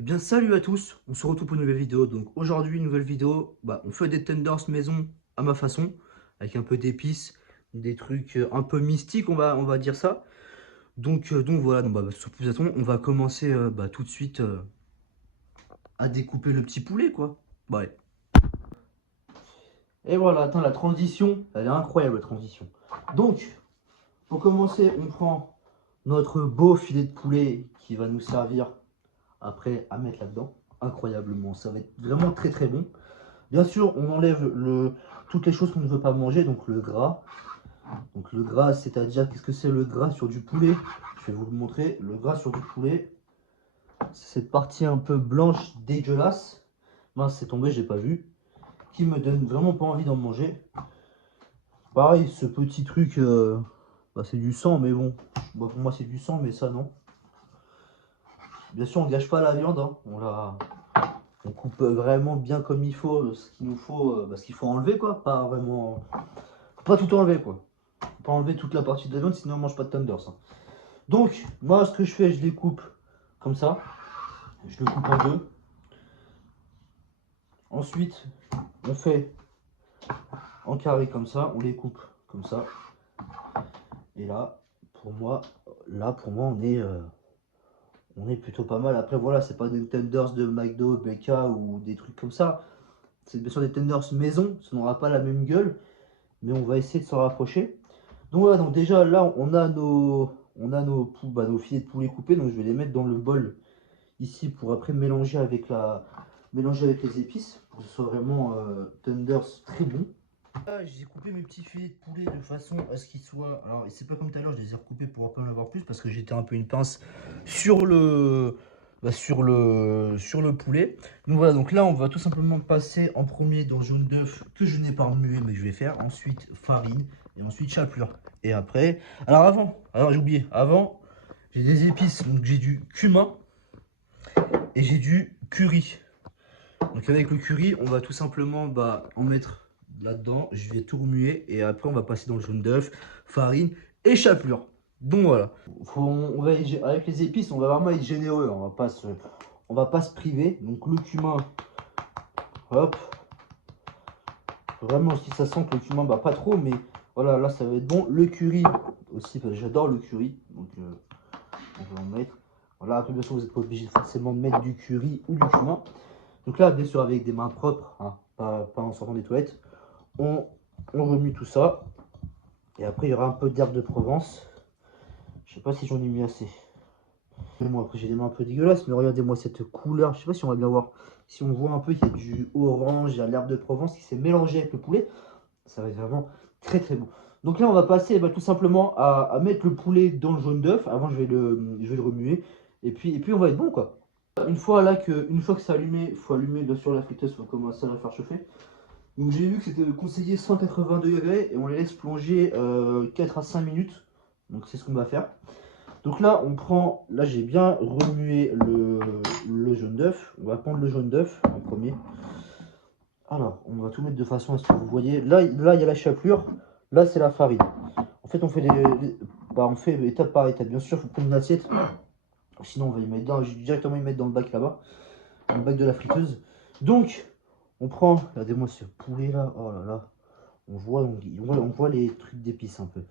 Eh bien salut à tous, on se retrouve pour une nouvelle vidéo. Donc aujourd'hui, nouvelle vidéo, on fait des tenders maison à ma façon, avec un peu d'épices, des trucs un peu mystiques, on va dire ça. Donc voilà, sans plus attendre, on va commencer tout de suite à découper le petit poulet quoi. Ouais. Et voilà, attends, la transition, elle est incroyable la transition. Donc, pour commencer, on prend notre beau filet de poulet qui va nous servir après à mettre là-dedans. Incroyablement, ça va être vraiment très très bon. Bien sûr, on enlève toutes les choses qu'on ne veut pas manger, donc le gras. Donc le gras, c'est-à-dire, qu'est-ce que c'est le gras sur du poulet? Je vais vous le montrer. Le gras sur du poulet, c'est cette partie un peu blanche, dégueulasse. Mince, c'est tombé, j'ai pas vu. Qui me donne vraiment pas envie d'en manger. Pareil, ce petit truc, c'est du sang, mais bon. Pour moi, c'est du sang, mais ça, non. Bien sûr, on gâche pas la viande, hein. On coupe vraiment bien comme il faut, ce qu'il nous faut, ce qu'il faut enlever, quoi. Pas vraiment... Faut pas tout enlever, quoi. Faut pas enlever toute la partie de la viande, sinon on mange pas de tenders, hein. Donc, moi, ce que je fais, je les coupe comme ça. Je le coupe en deux. Ensuite, on fait en carré comme ça. On les coupe comme ça. Et là, pour moi, on est plutôt pas mal. Après, voilà, c'est pas des tenders de McDo, BK ou des trucs comme ça. C'est bien sûr des tenders maison. Ça n'aura pas la même gueule. Mais on va essayer de s'en rapprocher. Donc voilà, donc déjà là on a nos filets de poulet coupés, donc je vais les mettre dans le bol ici pour après mélanger avec les épices pour que ce soit vraiment tenders très bon. Là j'ai coupé mes petits filets de poulet de façon à ce qu'ils soient. Alors c'est pas comme tout à l'heure, je les ai recoupés pour pas en avoir plus parce que j'étais un peu une pince sur le poulet. Donc voilà, donc là on va tout simplement passer en premier dans le jaune d'œuf que je n'ai pas remué mais je vais faire. Ensuite farine et ensuite chapelure. Et après, alors j'ai oublié, avant j'ai des épices, donc j'ai du cumin et j'ai du curry. Donc avec le curry, on va tout simplement en mettre là-dedans. Je vais tout remuer et après on va passer dans le jaune d'œuf, farine et chapelure. Donc voilà. Avec les épices, on va vraiment être généreux. On va pas se priver. Donc le cumin, hop. Vraiment si ça sent que le cumin, pas trop, mais voilà, là ça va être bon. Le curry aussi, parce que j'adore le curry. Donc on va en mettre. Voilà, après bien sûr vous n'êtes pas obligé forcément de mettre du curry ou du cumin. Donc là, bien sûr, avec des mains propres, hein, pas en sortant des toilettes, on, on remue tout ça. Et après, il y aura un peu d'herbe de Provence. Je sais pas si j'en ai mis assez. Mais moi, après, j'ai des mains un peu dégueulasses, mais regardez-moi cette couleur. Je sais pas si on va bien voir. Si on voit un peu, il y a du orange, il y a l'herbe de Provence qui s'est mélangé avec le poulet. Ça va être vraiment très très bon. Donc là, on va passer tout simplement à mettre le poulet dans le jaune d'œuf. Avant, je vais le remuer. Et puis, on va être bon, quoi. Une fois que c'est allumé, il faut allumer bien sûr la friteuse pour commencer à la faire chauffer. Donc j'ai vu que c'était conseillé 180 degrés et on les laisse plonger 4 à 5 minutes. Donc c'est ce qu'on va faire. Donc là on prend, là j'ai bien remué le jaune d'œuf. On va prendre le jaune d'œuf en premier. Alors on va tout mettre de façon à ce que vous voyez. Là il y a la chapelure, là c'est la farine. En fait on fait étape par étape. Bien sûr il faut prendre une assiette. Sinon on va y mettre directement y mettre dans le bac là-bas. Dans le bac de la friteuse. Donc on prend, regardez-moi ce poulet là, oh là là. On voit les trucs d'épices un peu.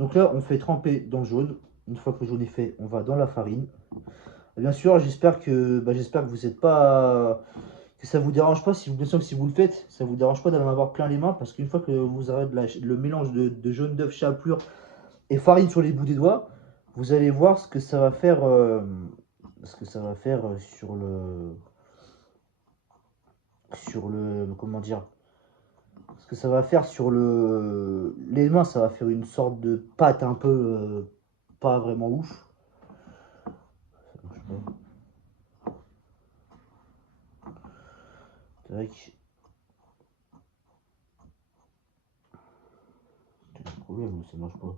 Donc là, on fait tremper dans le jaune. Une fois que le jaune est fait, on va dans la farine. Et bien sûr, j'espère que vous n'êtes pas, que ça vous dérange pas. Bien sûr que si vous le faites, ça vous dérange pas d'en avoir plein les mains, parce qu'une fois que vous aurez le mélange de jaune d'œuf, chapelure et farine sur les bouts des doigts, vous allez voir ce que ça va faire, comment dire, ce que ça va faire sur les mains, ça va faire une sorte de pâte un peu pas vraiment ouf. Ça marche pas. Tac. C'est un problème, ça marche pas.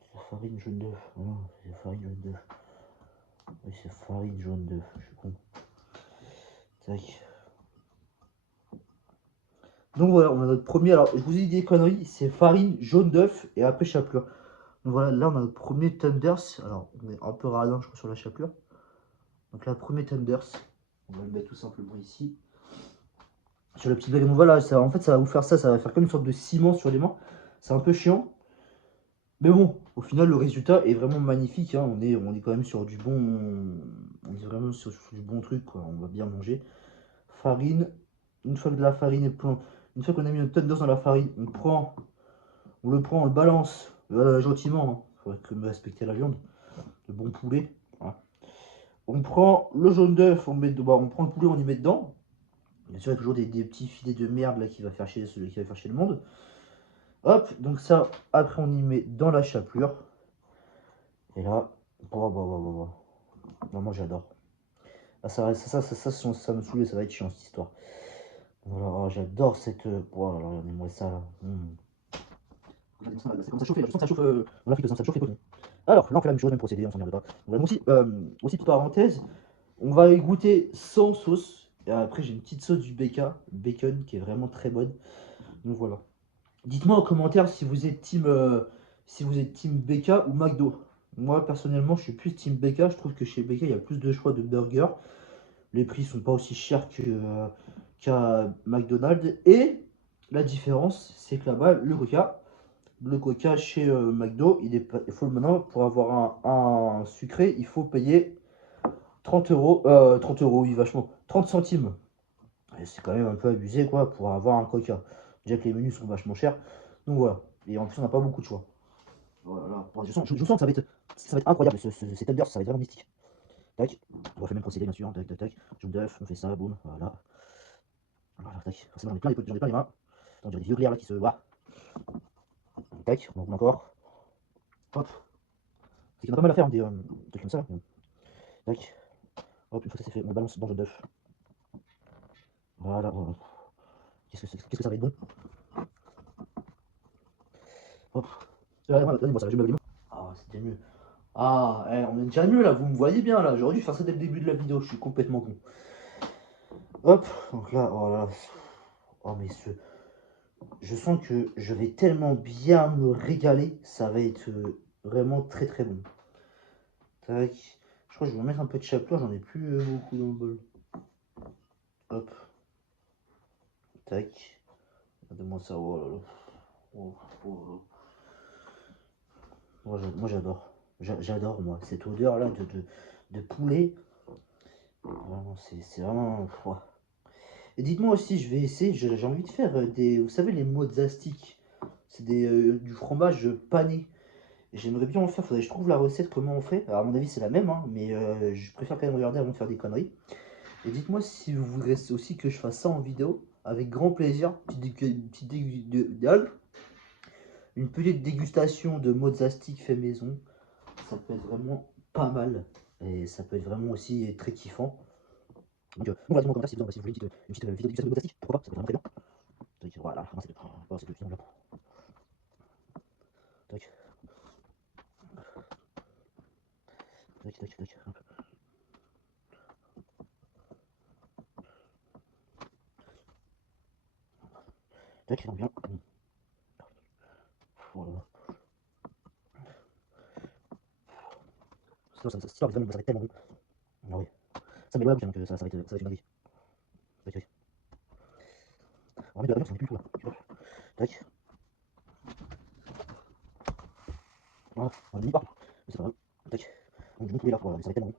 C'est farine jaune d'œuf. Non, c'est farine jaune d'œuf. Oui, c'est farine jaune d'œuf. Je suis con. Tac. Donc voilà, on a notre premier. Alors, je vous ai dit des conneries. C'est farine jaune d'œuf et après chapelure. Donc voilà, là on a notre premier Thunders. Alors on est un peu radin je crois sur la chapelure. Donc là, premier Thunders. On va le mettre tout simplement ici. Sur le petit blague. Donc voilà, ça, en fait ça va vous faire ça, ça va faire comme une sorte de ciment sur les mains. C'est un peu chiant. Mais bon, au final le résultat est vraiment magnifique. Hein. On est quand même sur du bon. On est vraiment sur du bon truc, quoi. On va bien manger. Farine. Une fois que la farine est pleine. Une fois qu'on a mis notre Thunders dans la farine, on le prend, on le balance gentiment. Hein. Faudrait que me respecter la viande. Le bon poulet. Voilà. On prend le jaune d'œuf, on prend le poulet, on y met dedans. Bien sûr, il y a toujours des petits filets de merde là qui va faire chier, celui qui va faire chier le monde. Hop, donc ça, après on y met dans la chapelure. Et là, moi j'adore. Ah, ça me saoulait, ça va être chiant cette histoire. Voilà, oh, j'adore cette. Oh là là, regardez-moi ça là. C'est comme ça chauffe, je sens que ça chauffe. On a fait que ça chauffe les potons. Alors, là on fait la même chose, même procédé, on s'emmerde pas. Voilà, aussi petite parenthèse, on va y goûter sans sauce. Et après, j'ai une petite sauce du bacon qui est vraiment très bonne. Donc voilà. Dites-moi en commentaire si vous êtes team BK ou McDo. Moi, personnellement, je suis plus team BK. Je trouve que chez BK, il y a plus de choix de burgers. Les prix sont pas aussi chers qu'à McDonald's. Et la différence, c'est que là-bas, le Coca chez McDo, il faut maintenant, pour avoir un sucré, il faut payer 30 euros, 30 euros, oui, vachement, 30 centimes. C'est quand même un peu abusé, quoi, pour avoir un Coca. Déjà que les menus sont vachement chers. Donc voilà. Et en plus, on n'a pas beaucoup de choix. Voilà. Bon, je sens que ça va être incroyable, ces tenders, ça va être vraiment mystique. Tac. On va faire le même procédé, bien sûr. Tac, tac, tac. Jaune d'œuf, on fait ça, boum, voilà. Voilà, tac. Forcément, j'en ai plein les mains. Attends, j'ai des vieux glaires là qui se. Voilà. Tac, on roule encore. Hop. C'est qu'il y en a pas mal à faire, hein, des trucs comme ça. Tac. Hop, une fois que ça c'est fait, on balance dans le jaune d'œuf. Voilà. Voilà. Qu'est-ce que ça va être bon. Hop. Regardez-moi ça, je me Ah, c'était mieux. Ah, on est déjà mieux là, vous me voyez bien là. J'aurais dû faire ça dès le début de la vidéo, je suis complètement con. Hop, donc là, oh là. Oh, mais je sens que je vais tellement bien me régaler, ça va être vraiment très très bon. Tac. Je crois que je vais mettre un peu de chapelure, j'en ai plus beaucoup dans le bol. Hop. Tac. Regardez-moi ça, oh là là. Oh, oh là. Moi j'adore. J'adore moi, cette odeur là de poulet. Vraiment, c'est vraiment. Ouah. Et dites-moi aussi, je vais essayer, j'ai envie de faire vous savez, les mozzastiques. C'est du fromage pané. J'aimerais bien en faire, faudrait que je trouve la recette, comment on fait. Alors, à mon avis, c'est la même, hein, mais je préfère quand même regarder avant de faire des conneries. Et dites-moi si vous voudrez aussi que je fasse ça en vidéo, avec grand plaisir. Une petite dégustation de mozzastic fait maison. Ça peut être vraiment pas mal. Et ça peut être vraiment aussi très kiffant. Donc voilà, dites-moi en commentaire si vous voulez une petite vidéo dégustation de mozzastic. Pourquoi pas, ça peut être vraiment très bien. Donc, voilà, c'est tout. Là. Tac, tac. Hop. Tac, bien. Voilà. Cette histoire va être tellement bon. Ah oui. Ça met loin, donc ça va être une dinguerie. Tac. On va mettre de la viande, j'en ai plus tout là. Tac. Voilà, on a mis partout. Mais c'est pas grave. Tac. Donc du bon poulet là, voilà, mais ça va être tellement bon.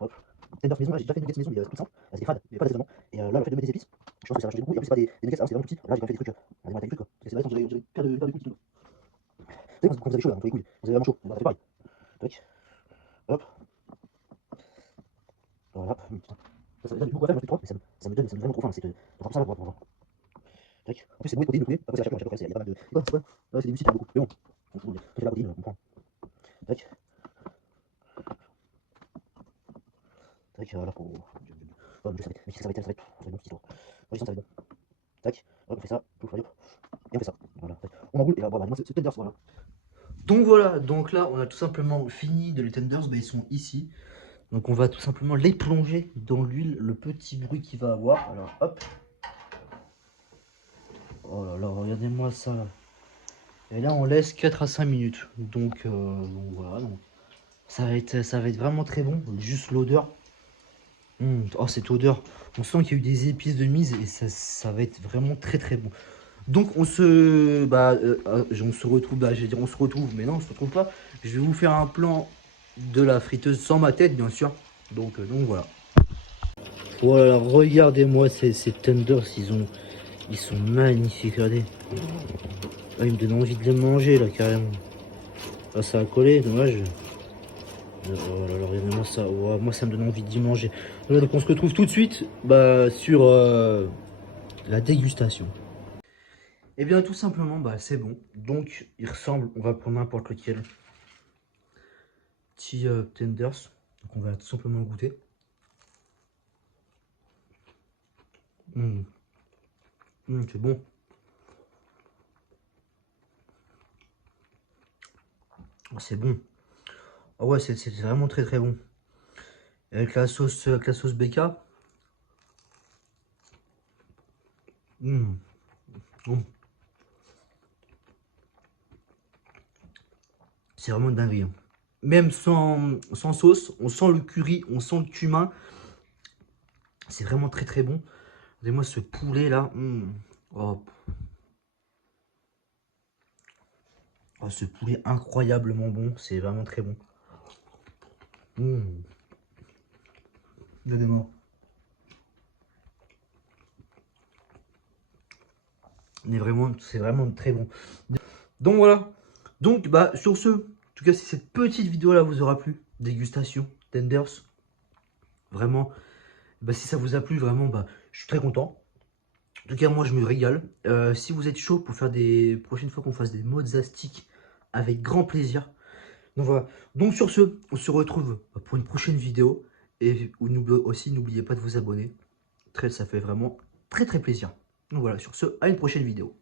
Hop. Tenders maison, là j'ai déjà fait une nuggets maison, mais c'est tout simple. Elles étaient fades, il n'y avait pas d'assaisonnement. Et là, le fait de mettre des épices, je pense que ça va changer beaucoup. Et en plus, c'est pas des nuggets, c'est vraiment tout petit. Là, j'ai quand même fait des trucs. Regardez-moi, des trucs quoi. Parce que c'est vrai, on dirait faire de couilles qui tombent. Vous savez, quand vous avez chaud là, on fait les couilles. Vous avez vraiment chaud. On va faire pareil. Tac. Hop. Voilà. Putain. Ça veut dire du coup quoi faire, moi je fais 3, mais ça me donne vraiment trop faim. C'est comme ça là, pour voir. Tac. En plus, c'est bon, protéines, le poulet. Après, c'est la chapelure, il y a pas mal de. C'est quoi? Ouais, c'est des mucites, beaucoup. Mais bon, on fait la protéine, on prend. Tac. Tac, voilà pour. Oh, mais ça va être. Mais ça va être bon cette histoire. Moi, je sens que ça va être bon. Tac. Hop, on fait ça. Pouf, hop. Et on fait ça. Voilà. Tac. On enroule et là, voilà, moi, c'est tenders, voilà. Donc voilà, donc là, on a tout simplement fini de les tenders, ils sont ici. Donc on va tout simplement les plonger dans l'huile, le petit bruit qu'il va avoir. Alors hop. Oh là là, regardez-moi ça. Et là, on laisse 4 à 5 minutes. Donc voilà. Donc, ça va être vraiment très bon. Juste l'odeur. Oh, cette odeur. On sent qu'il y a eu des épices de mise et ça va être vraiment très très bon. Donc on se retrouve, bah, je vais dire on se retrouve, mais non on se retrouve pas. Je vais vous faire un plan de la friteuse sans ma tête bien sûr. Donc voilà. Voilà, regardez-moi ces tenders, ils sont magnifiques, regardez. Ah, ils me donnent envie de les manger là carrément. Ah, ça a collé, dommage. Oh là là, regardez-moi ça. Oh, moi ça me donne envie d'y manger. Voilà, donc on se retrouve tout de suite sur la dégustation. Et bien tout simplement, c'est bon. Donc il ressemble, on va prendre n'importe lequel. Petit tenders. Donc on va tout simplement goûter. C'est bon. C'est bon. Ah ouais, c'est vraiment très très bon. Avec la sauce BK. Bon. C'est vraiment dingue. Hein. Même sans sauce, on sent le curry, on sent le cumin. C'est vraiment très très bon. Regardez-moi ce poulet là. Oh. Oh, ce poulet incroyablement bon. C'est vraiment très bon. Regardez-moi. C'est vraiment très bon. Donc voilà. Donc sur ce, en tout cas si cette petite vidéo là vous aura plu, dégustation, tenders, vraiment, si ça vous a plu, vraiment, je suis très content. En tout cas moi je me régale. Si vous êtes chaud pour faire des prochaines fois qu'on fasse des mozzarella sticks, avec grand plaisir. Donc voilà. Donc sur ce, on se retrouve pour une prochaine vidéo. Et aussi n'oubliez pas de vous abonner. Ça fait vraiment très très plaisir. Donc voilà, sur ce, à une prochaine vidéo.